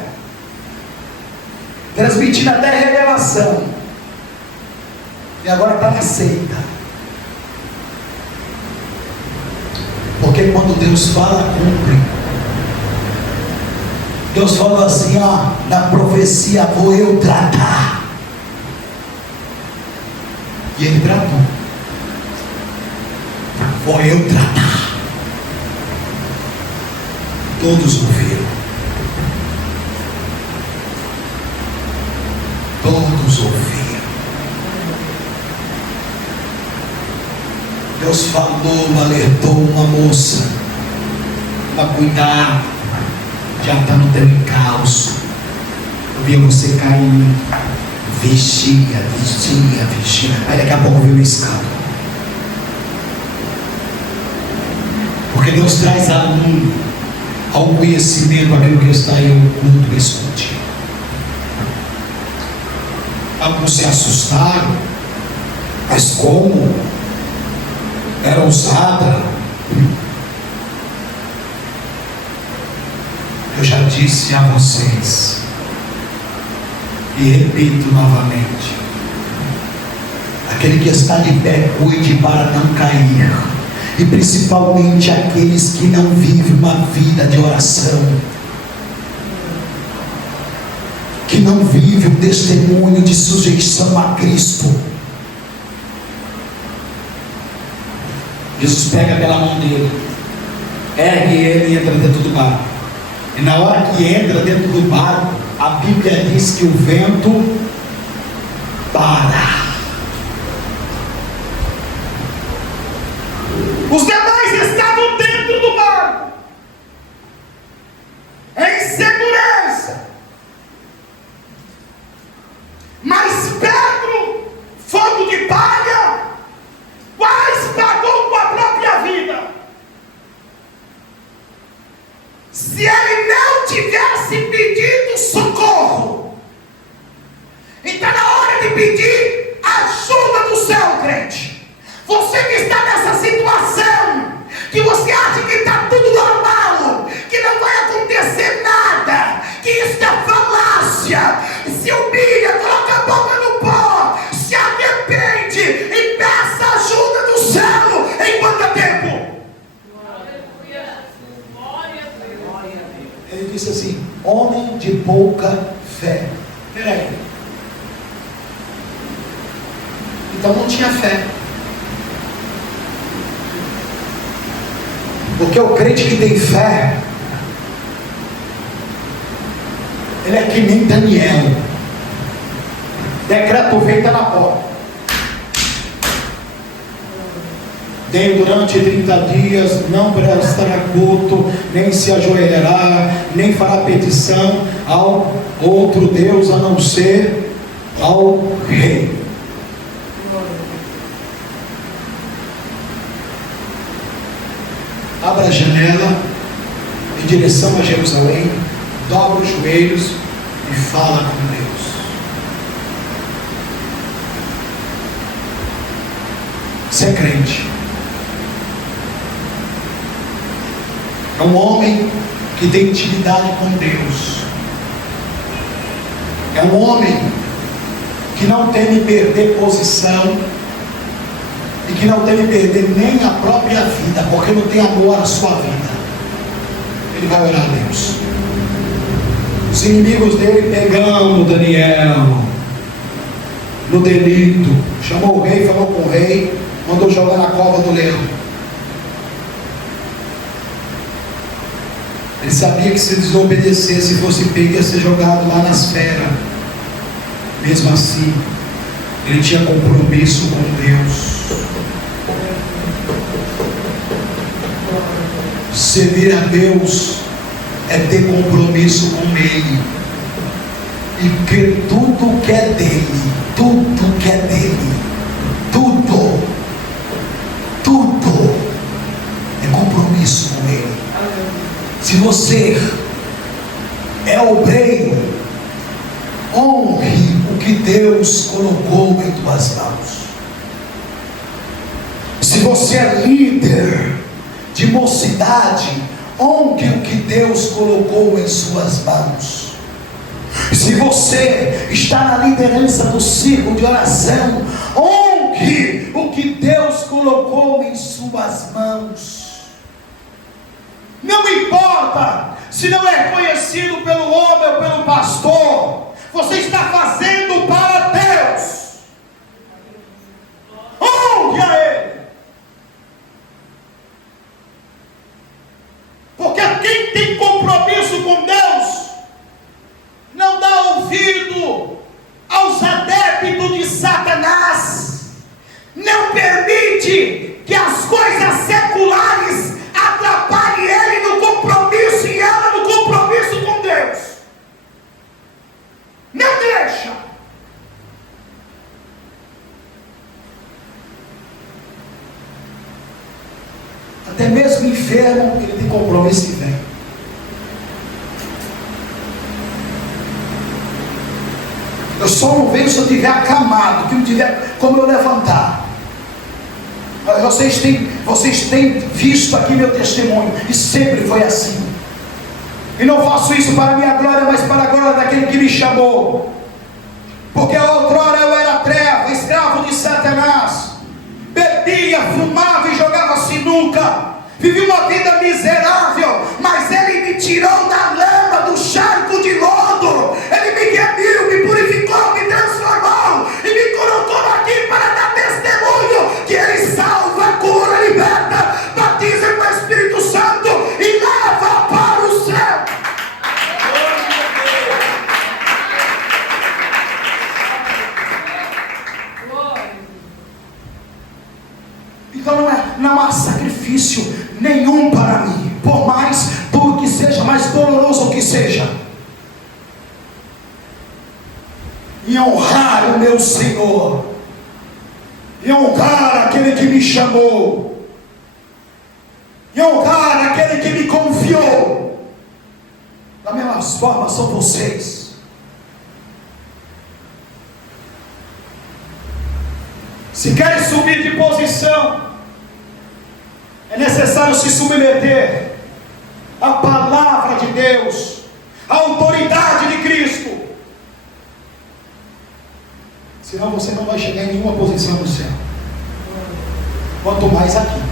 transmitindo até revelação. E agora está na seita. Porque quando Deus fala, cumpre. Deus falou assim, ó, na profecia, vou eu tratar. E ele tratou. Vou eu tratar. Todos ouviram. Todos ouviram. Deus falou, alertou uma moça para cuidar, já está no teu encalço. Eu vi você caindo, vigia, vigia, vigia. Aí daqui a pouco veio o escândalo. Porque Deus traz ao conhecimento aquilo que está aí oculto, escondido. Alguns se assustaram, mas como? Era ousada. Eu já disse a vocês e repito novamente: aquele que está de pé, cuide para não cair, e principalmente aqueles que não vivem uma vida de oração, que não vivem o testemunho de sujeição a Cristo. Jesus pega pela mão dele, ergue ele e entra dentro do barco. E na hora que entra dentro do barco, a Bíblia diz que o vento para. Os demais estavam dentro do barco, em segurança. Mas Pedro, fogo de palha, quase pagou com a própria vida. Se ele não tivesse pedido socorro, então na hora de pedir ajuda do céu, crente, você que está nessa situação, que você acha que está tudo normal, que não vai acontecer nada, que isso é falácia, se humilha, coloca a boca no pó, se arrepende e peça ajuda do céu enquanto é tempo. Ele disse assim: homem de pouca fé. Peraí. Então Então não tinha fé. Porque o crente que tem fé, ele é que nem Daniel. Decreto feito na porta. Durante 30 dias não prestará culto, nem se ajoelhará, nem fará petição ao outro Deus a não ser ao rei. Abra a janela em direção a Jerusalém, dobra os joelhos e fala com Deus. Você é crente. É um homem que tem intimidade com Deus. É um homem que não teme perder posição e que não teme perder nem a própria vida, porque não tem amor à sua vida. Ele vai orar a Deus. Os inimigos dele pegando Daniel no delito, chamou o rei, falou com o rei, mandou jogar na cova do leão. Ele sabia que se desobedecesse, se fosse pego, ia ser jogado lá nas feras. Mesmo assim, ele tinha compromisso com Deus. Servir a Deus é ter compromisso com Ele e crer tudo que é dele, tudo que é dele, tudo é compromisso com Ele. Se você é obreiro, honre o que Deus colocou em tuas mãos. Se você é líder de mocidade, honre o que Deus colocou em suas mãos. Se você está na liderança do círculo de oração, honre o que Deus colocou em suas mãos. Não importa se não é conhecido pelo homem ou pelo pastor, você está fazendo para Deus. Honre a Ele. Porque quem tem compromisso com Deus não dá ouvido aos adeptos de Satanás, não permite que as coisas seculares atrapalhem ele no compromisso e ela no compromisso com Deus. Não deixa. Até mesmo o inferno, ele tem compromisso e vem. Eu só não venho se eu tiver acamado, que não tiver como eu levantar. Vocês têm visto aqui meu testemunho, e sempre foi assim. E não faço isso para a minha glória, mas para a glória daquele que me chamou. Porque outrora eu era treva, escravo de Satanás, bebia, fumava e jogava sinuca, vivi uma vida miserável, mas Ele me tirou da lama, do charco de lodo. Ele me remiu, me purificou, me transformou e me colocou aqui para dar testemunho que Ele salva, cura, liberta, batiza com o Espírito Santo e leva para o céu. Então não há sacrifício nenhum para mim, por mais duro que seja, mais doloroso que seja, em honrar o meu Senhor, em honrar aquele que me chamou, em honrar aquele que me confiou. Da mesma forma são vocês. Se querem subir de posição, é necessário se submeter à palavra de Deus, à autoridade de Cristo. Senão você não vai chegar em nenhuma posição no céu, quanto mais aqui.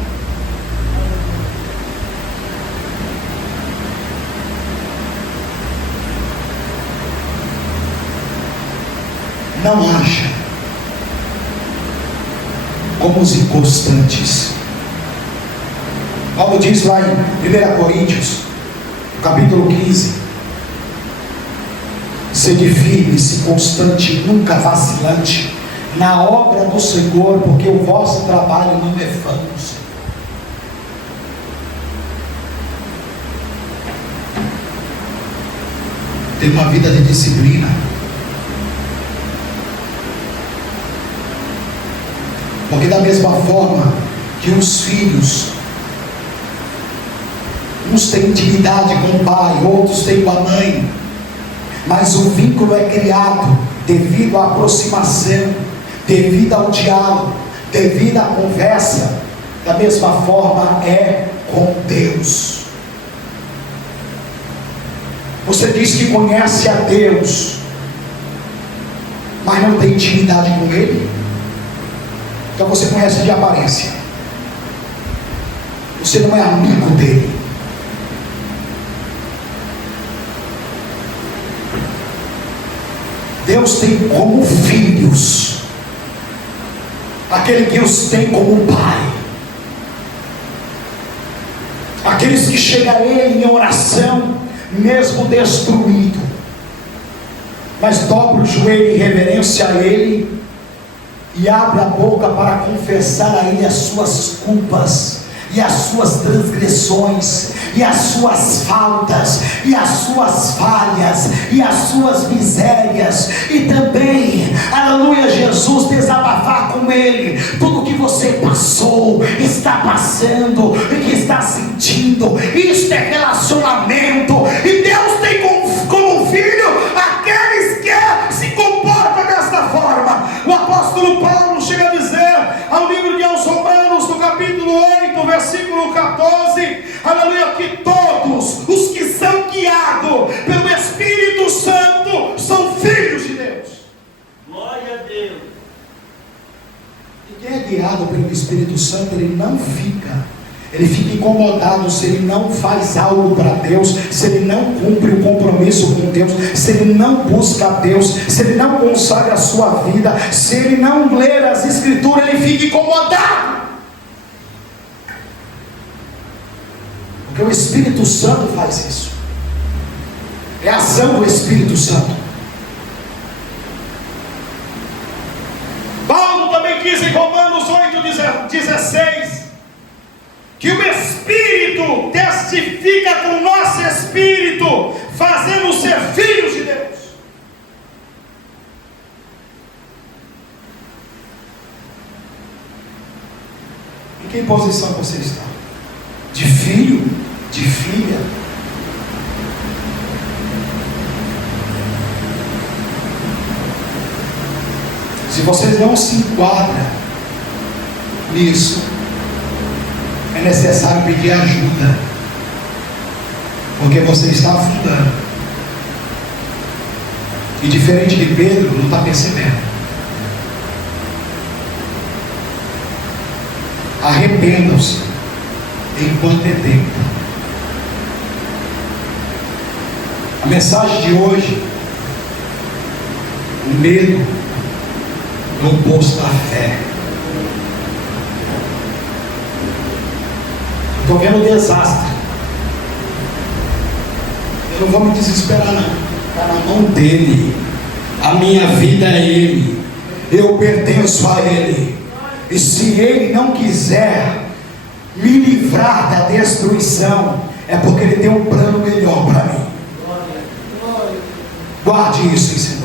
Não acha como os inconstantes. Paulo diz lá em 1 Coríntios, capítulo 15: sede firme, se constante, nunca vacilante na obra do Senhor, porque o vosso trabalho não é vão no Senhor. Ter uma vida de disciplina, porque da mesma forma que os filhos, uns têm intimidade com o pai, outros têm com a mãe, mas o vínculo é criado devido à aproximação, devido ao diálogo, devido à conversa. Da mesma forma é com Deus. Você diz que conhece a Deus, mas não tem intimidade com Ele? Então você conhece de aparência, você não é amigo dele. Deus tem como filhos aquele que os tem como pai, aqueles que chegam a Ele em oração, mesmo destruído, mas dobra o joelho em reverência a Ele e abre a boca para confessar a Ele as suas culpas e as suas transgressões e as suas faltas e as suas falhas e as suas misérias, e também, aleluia, Jesus, desabafar com Ele tudo que você passou, está passando e que está sentindo. Isto é relacionamento, e Deus tem como filho aqueles que se comportam desta forma. O apóstolo Paulo chega a dizer ao livro de aos Romanos, no capítulo 8, versículo 14, aleluia, que todos os que são guiados pelo Espírito Santo são filhos de Deus. Glória a Deus. E quem é guiado pelo Espírito Santo, ele fica incomodado se ele não faz algo para Deus, se ele não cumpre o compromisso com Deus, se ele não busca Deus, se ele não consagra a sua vida, se ele não ler as Escrituras, ele fica incomodado. Porque o Espírito Santo faz isso. É a ação do Espírito Santo. Paulo também diz em Romanos 8,16 que o Espírito testifica com o nosso Espírito, fazendo ser filhos de Deus. Em que posição você está? De filho? De filha? Se você não se enquadra nisso, é necessário pedir ajuda, porque você está afundando. E diferente de Pedro, não está percebendo. Arrependam-se enquanto é tempo. A mensagem de hoje: o medo é o oposto da fé. Estou vendo o desastre. Eu não vou me desesperar, não. Está na mão dele. A minha vida é Ele. Eu pertenço a Ele. E se Ele não quiser me livrar da destruição, é porque Ele tem um plano melhor para mim. Guarde isso em seu